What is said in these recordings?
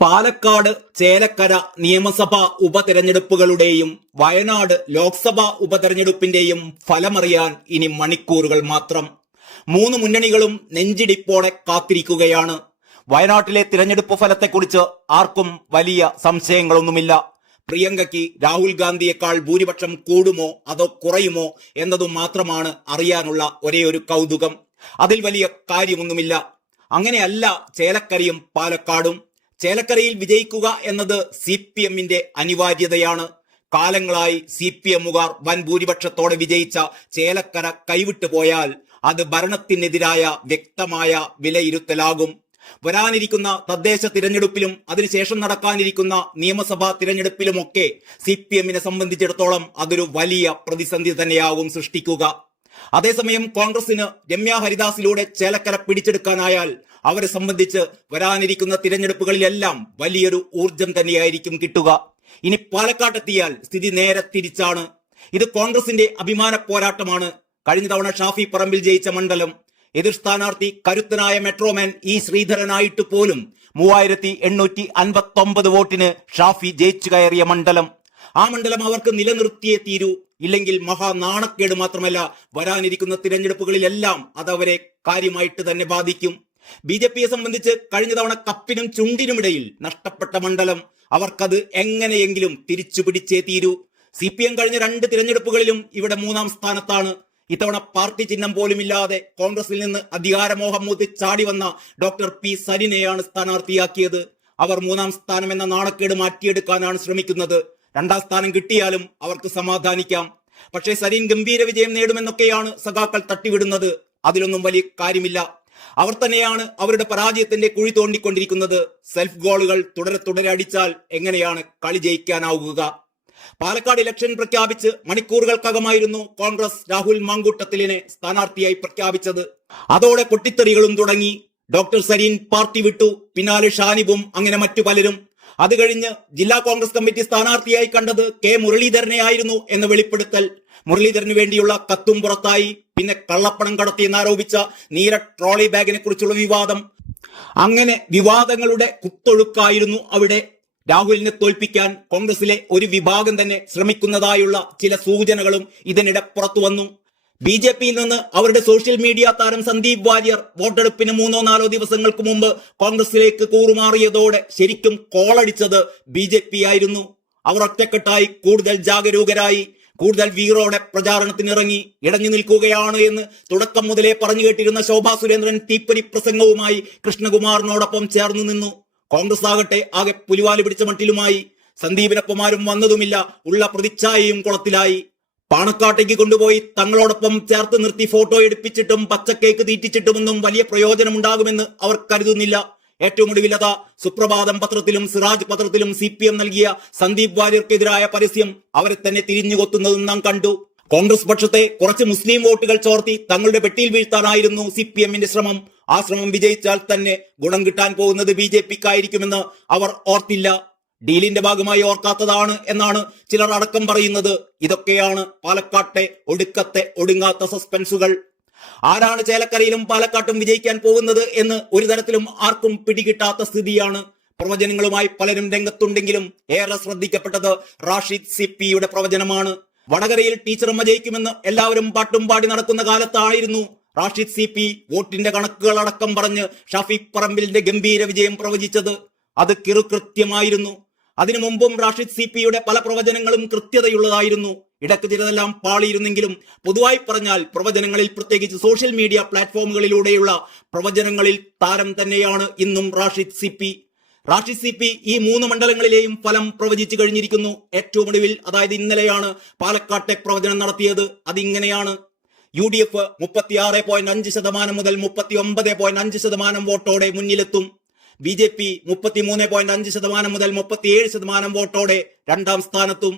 പാലക്കാട്, ചേലക്കര നിയമസഭാ ഉപതെരഞ്ഞെടുപ്പുകളുടെയും വയനാട് ലോക്സഭാ ഉപതെരഞ്ഞെടുപ്പിന്റെയും ഫലമറിയാൻ ഇനി മണിക്കൂറുകൾ മാത്രം. മൂന്ന് മുന്നണികളും നെഞ്ചിടിപ്പോടെ കാത്തിരിക്കുകയാണ്. വയനാട്ടിലെ തിരഞ്ഞെടുപ്പ് ഫലത്തെക്കുറിച്ച് ആർക്കും വലിയ സംശയങ്ങളൊന്നുമില്ല. പ്രിയങ്കയ്ക്ക് രാഹുൽ ഗാന്ധിയേക്കാൾ ഭൂരിപക്ഷം കൂടുമോ അതോ കുറയുമോ എന്നതും മാത്രമാണ് അറിയാനുള്ള ഒരേയൊരു കൗതുകം. അതിൽ വലിയ കാര്യമൊന്നുമില്ല. അങ്ങനെയല്ല ചേലക്കരയും പാലക്കാടും. ചേലക്കരയിൽ വിജയിക്കുക എന്നത് CPM-ന്റെ അനിവാര്യതയാണ്. കാലങ്ങളായി CPM-കാർ വൻ ഭൂരിപക്ഷത്തോടെ വിജയിച്ച ചേലക്കര കൈവിട്ടു പോയാൽ അത് ഭരണത്തിനെതിരായ വ്യക്തമായ വിലയിരുത്തലാകും. വരാനിരിക്കുന്ന തദ്ദേശ തിരഞ്ഞെടുപ്പിലും അതിനുശേഷം നടക്കാനിരിക്കുന്ന നിയമസഭാ തിരഞ്ഞെടുപ്പിലുമൊക്കെ CPM-നെ സംബന്ധിച്ചിടത്തോളം അതൊരു വലിയ പ്രതിസന്ധി തന്നെയാകും സൃഷ്ടിക്കുക. അതേസമയം കോൺഗ്രസിന് രമ്യ ഹരിദാസിലൂടെ ചേലക്കര പിടിച്ചെടുക്കാനായാൽ അവരെ സംബന്ധിച്ച് വരാനിരിക്കുന്ന തിരഞ്ഞെടുപ്പുകളിലെല്ലാം വലിയൊരു ഊർജം തന്നെയായിരിക്കും കിട്ടുക. ഇനി പാലക്കാട്ടെത്തിയാൽ സ്ഥിതി നേരെ തിരിച്ചാണ്. ഇത് കോൺഗ്രസിന്റെ അഭിമാന പോരാട്ടമാണ്. കഴിഞ്ഞ തവണ ഷാഫി പറമ്പിൽ ജയിച്ച മണ്ഡലം. എതിർ സ്ഥാനാർത്ഥി കരുത്തനായ മെട്രോമാൻ E ശ്രീധരനായിട്ട് പോലും 3859 വോട്ടിന് ഷാഫി ജയിച്ചു കയറിയ മണ്ഡലം. ആ മണ്ഡലം അവർക്ക് നിലനിർത്തിയേ തീരൂ. ഇല്ലെങ്കിൽ മഹാ നാണക്കേട് മാത്രമല്ല, വരാനിരിക്കുന്ന തിരഞ്ഞെടുപ്പുകളിലെല്ലാം അതവരെ കാര്യമായിട്ട് തന്നെ ബാധിക്കും. BJPയെ സംബന്ധിച്ച് കഴിഞ്ഞ തവണ കപ്പിനും ചുണ്ടിനുമിടയിൽ നഷ്ടപ്പെട്ട മണ്ഡലം അവർക്കത് എങ്ങനെയെങ്കിലും തിരിച്ചു പിടിച്ചേ തീരൂ. CPM കഴിഞ്ഞ 2 തിരഞ്ഞെടുപ്പുകളിലും ഇവിടെ 3-ാം സ്ഥാനത്താണ്. ഇത്തവണ പാർട്ടി ചിഹ്നം പോലുമില്ലാതെ കോൺഗ്രസിൽ നിന്ന് അധികാരമോഹം മൂത്തി ചാടി വന്ന ഡോക്ടർ P സരിനെയാണ് സ്ഥാനാർത്ഥിയാക്കിയത്. അവർ 3-ാം സ്ഥാനം എന്ന നാണക്കേട് മാറ്റിയെടുക്കാനാണ് ശ്രമിക്കുന്നത്. 2-ാം സ്ഥാനം കിട്ടിയാലും അവർക്ക് സമാധാനിക്കാം. പക്ഷേ സരീൻ ഗംഭീര വിജയം നേടുമെന്നൊക്കെയാണ് സഖാക്കൾ തട്ടിവിടുന്നത്. അതിലൊന്നും വലിയ കാര്യമില്ല. അവർ തന്നെയാണ് അവരുടെ പരാജയത്തിന്റെ കുഴി തോണ്ടിക്കൊണ്ടിരിക്കുന്നത്. സെൽഫ് ഗോളുകൾ തുടരെ അടിച്ചാൽ എങ്ങനെയാണ് കളി ജയിക്കാനാവുക? പാലക്കാട് ഇലക്ഷൻ പ്രഖ്യാപിച്ച് മണിക്കൂറുകൾക്കകമായിരുന്നു കോൺഗ്രസ് രാഹുൽ മാങ്കൂട്ടത്തിലിനെ സ്ഥാനാർത്ഥിയായി പ്രഖ്യാപിച്ചത്. അതോടെ പൊട്ടിത്തെറികളും തുടങ്ങി. ഡോക്ടർ സരീൻ പാർട്ടി വിട്ടു. പിന്നാലെ ഷാനിബും അങ്ങനെ മറ്റു പലരും. അത് കഴിഞ്ഞ് ജില്ലാ കോൺഗ്രസ് കമ്മിറ്റി സ്ഥാനാർത്ഥിയായി കണ്ടത് K മുരളീധരനെ ആയിരുന്നു എന്ന വെളിപ്പെടുത്തൽ. മുരളീധരന് വേണ്ടിയുള്ള കത്തും പുറത്തായി. പിന്നെ കള്ളപ്പണം കടത്തിയെന്നാരോപിച്ച നീര ട്രോളി ബാഗിനെ കുറിച്ചുള്ള വിവാദം. അങ്ങനെ വിവാദങ്ങളുടെ കുത്തൊഴുക്കായിരുന്നു അവിടെ. രാഹുലിനെ തോൽപ്പിക്കാൻ കോൺഗ്രസിലെ ഒരു വിഭാഗം തന്നെ ശ്രമിക്കുന്നതായുള്ള ചില സൂചനകളും ഇതിനിടെ പുറത്തു വന്നു. BJPയിൽ നിന്ന് അവരുടെ സോഷ്യൽ മീഡിയ താരം സന്ദീപ് വാര്യർ വോട്ടെടുപ്പിന് 3-4 ദിവസങ്ങൾക്ക് മുമ്പ് കോൺഗ്രസിലേക്ക് കൂറുമാറിയതോടെ ശരിക്കും കോളടിച്ചത് BJP ആയിരുന്നു. അവർ ഒറ്റക്കെട്ടായി കൂടുതൽ ജാഗരൂകരായി, കൂടുതൽ വീറോടെ പ്രചാരണത്തിനിറങ്ങി. ഇടഞ്ഞു നിൽക്കുകയാണ് എന്ന് തുടക്കം മുതലേ പറഞ്ഞു കേട്ടിരുന്ന ശോഭാ സുരേന്ദ്രൻ തീപ്പൊരി പ്രസംഗവുമായി കൃഷ്ണകുമാറിനോടൊപ്പം ചേർന്നു നിന്നു. കോൺഗ്രസ് ആകട്ടെ ആകെ പുലിവാലി പിടിച്ച മട്ടിലുമായി. സന്ദീപിനൊപ്പം ആരും വന്നതുമില്ല. ഉള്ള പ്രതിച്ഛായയും കുളത്തിലായി. പാണക്കാട്ടേക്ക് കൊണ്ടുപോയി തങ്ങളോടൊപ്പം ചേർത്ത് നിർത്തി ഫോട്ടോ എടുപ്പിച്ചിട്ടും പച്ചക്കേക്ക് തീറ്റിച്ചിട്ടുമൊന്നും വലിയ പ്രയോജനമുണ്ടാകുമെന്ന് അവർ കരുതുന്നില്ല. ഏറ്റവും ഒടുവിലതാ സുപ്രഭാതം പത്രത്തിലും സിറാജ് പത്രത്തിലും CPM നൽകിയ സന്ദീപ് വാര്യർക്കെതിരായ പരസ്യം അവരെ തന്നെ തിരിഞ്ഞുകൊത്തുന്നതും നാം കണ്ടു. കോൺഗ്രസ് പക്ഷത്തെ കുറച്ച് മുസ്ലിം വോട്ടുകൾ ചോർത്തി തങ്ങളുടെ പെട്ടിയിൽ വീഴ്ത്താനായിരുന്നു CPM-ന്റെ ശ്രമം. ആ ശ്രമം വിജയിച്ചാൽ തന്നെ ഗുണം കിട്ടാൻ പോകുന്നത് BJPക്കായിരിക്കുമെന്ന് അവർ ഓർത്തില്ല. ഡീലിന്റെ ഭാഗമായി ഓർക്കാത്തതാണ് എന്നാണ് ചിലർ അടക്കം പറയുന്നത്. ഇതൊക്കെയാണ് പാലക്കാട്ടെ ഒടുക്കത്തെ ഒടുങ്ങാത്ത സസ്പെൻസുകൾ. ആരാണ് ചേലക്കരയിലും പാലക്കാട്ടും വിജയിക്കാൻ പോകുന്നത് എന്ന് ഒരു തരത്തിലും ആർക്കും പിടികിട്ടാത്ത സ്ഥിതിയാണ്. പ്രവചനങ്ങളുമായി പലരും രംഗത്തുണ്ടെങ്കിലും ഏറെ ശ്രദ്ധിക്കപ്പെട്ടത് റാഷിദ് CP-യുടെ പ്രവചനമാണ്. വടകരയിൽ ടീച്ചറമ്മ ജയിക്കുമെന്ന് എല്ലാവരും പാട്ടും പാടി നടക്കുന്ന കാലത്തായിരുന്നു റാഷിദ് CP വോട്ടിന്റെ കണക്കുകൾ അടക്കം പറഞ്ഞ് ഷാഫി പറമ്പിലിന്റെ ഗംഭീര വിജയം പ്രവചിച്ചത്. അത് കിറുകൃത്യമായിരുന്നു. അതിനു മുമ്പും റാഷിദ് CP-യുടെ പല പ്രവചനങ്ങളും കൃത്യതയുള്ളതായിരുന്നു. ഇടയ്ക്ക് ചിലതെല്ലാം പാളിയിരുന്നെങ്കിലും പൊതുവായി പറഞ്ഞാൽ പ്രവചനങ്ങളിൽ, പ്രത്യേകിച്ച് സോഷ്യൽ മീഡിയ പ്ലാറ്റ്ഫോമുകളിലൂടെയുള്ള പ്രവചനങ്ങളിൽ താരം തന്നെയാണ് ഇന്നും റാഷിദ് CP. റാഷിദ് CP ഈ 3 മണ്ഡലങ്ങളിലെയും ഫലം പ്രവചിച്ചു കഴിഞ്ഞിരിക്കുന്നു. ഏറ്റവും ഒടുവിൽ, അതായത് ഇന്നലെയാണ് പാലക്കാട്ടെ പ്രവചനം നടത്തിയത്. അതിങ്ങനെയാണ്: UDF 36.5% മുതൽ 39.5% വോട്ടോടെ മുന്നിലെത്തും. BJP 33.5% മുതൽ 37% വോട്ടോടെ 2-ാം സ്ഥാനത്തും.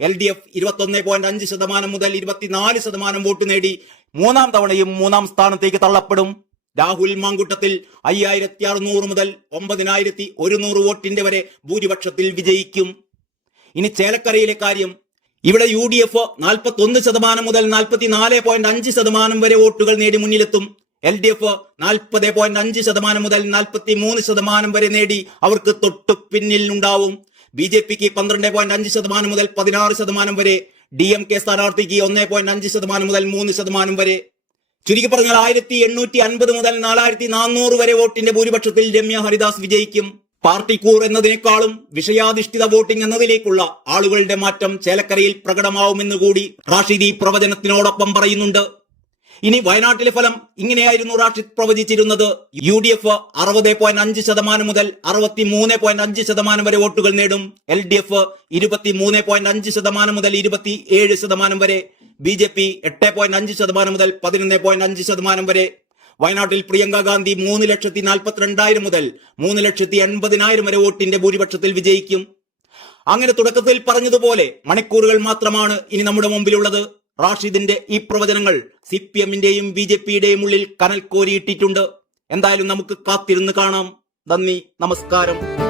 LDF 21.5% മുതൽ 24% വോട്ട് നേടി 3-ാം തവണയും 3-ാം സ്ഥാനത്തേക്ക് തള്ളപ്പെടും. രാഹുൽ മാങ്കൂട്ടത്തിൽ 5600 മുതൽ 9100 വോട്ടിന്റെ വരെ ഭൂരിപക്ഷത്തിൽ വിജയിക്കും. ഇനി ചേലക്കരയിലെ കാര്യം. ഇവിടെ UDF 41% മുതൽ 44.5% വരെ വോട്ടുകൾ നേടി മുന്നിലെത്തും. LDF 40.5% മുതൽ 43% വരെ നേടി അവർക്ക് തൊട്ടു പിന്നിൽ ഉണ്ടാവും. BJPക്ക് 12.5% മുതൽ 16% വരെ, DMK സ്ഥാനാർത്ഥിക്ക് 1.5% മുതൽ 3% വരെ. ചുരുക്കി പറഞ്ഞാൽ 1850 മുതൽ 4400 വരെ വോട്ടിന്റെ ഭൂരിപക്ഷത്തിൽ രമ്യ ഹരിദാസ് വിജയിക്കും. പാർട്ടി കൂർ എന്നതിനേക്കാളും വിഷയാധിഷ്ഠിത വോട്ടിംഗ് എന്നതിലേക്കുള്ള ആളുകളുടെ മാറ്റം ചേലക്കരയിൽ പ്രകടമാവുമെന്ന് കൂടി റാഷിദ് പ്രവചനത്തിനോടൊപ്പം പറയുന്നുണ്ട്. ഇനി വയനാട്ടിലെ ഫലം ഇങ്ങനെയായിരുന്നു റാഷിദ് പ്രവചിച്ചിരുന്നത്. UDF 60.5% മുതൽ 63.5% വരെ വോട്ടുകൾ നേടും. LDF 23.5% മുതൽ 27% വരെ, BJP 8.5% മുതൽ 11.5% വരെ. വയനാട്ടിൽ പ്രിയങ്ക ഗാന്ധി 3,42,000 മുതൽ 3,80,000 വരെ വോട്ടിന്റെ ഭൂരിപക്ഷത്തിൽ വിജയിക്കും. അങ്ങനെ തുടക്കത്തിൽ പറഞ്ഞതുപോലെ മണിക്കൂറുകൾ മാത്രമാണ് ഇനി നമ്മുടെ മുമ്പിലുള്ളത്. റാഷിദിന്റെ ഈ പ്രവചനങ്ങൾ CPMന്റെയും BJPയുടെയും ഉള്ളിൽ കനൽ കോരിയിട്ടിട്ടുണ്ട്. എന്തായാലും നമുക്ക് കാത്തിരുന്ന് കാണാം. നന്ദി, നമസ്കാരം.